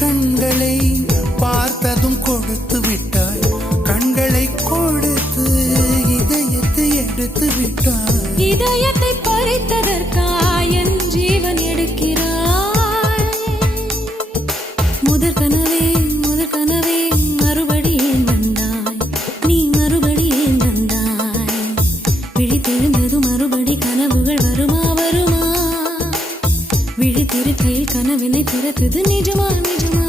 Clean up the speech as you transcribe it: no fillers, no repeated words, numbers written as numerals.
கண்களை பார்த்ததும் கொடுத்து விட்டாய், கண்களை கொடுத்து இதயத்தை எடுத்து விட்டாய். இதயத்தை பறித்ததற்காய் என் ஜீவன் எடுக்கிறாய். முதற் கனவே மறுபடியும் வந்தாய், நீ மறுபடியும் வந்தாய். விழித்தெழுந்தது மறுபடி கனவுகள் வருமா வருமா? விழித்திருக்கையில் கனவினை திறக்குது நிஜமா நிஜமா?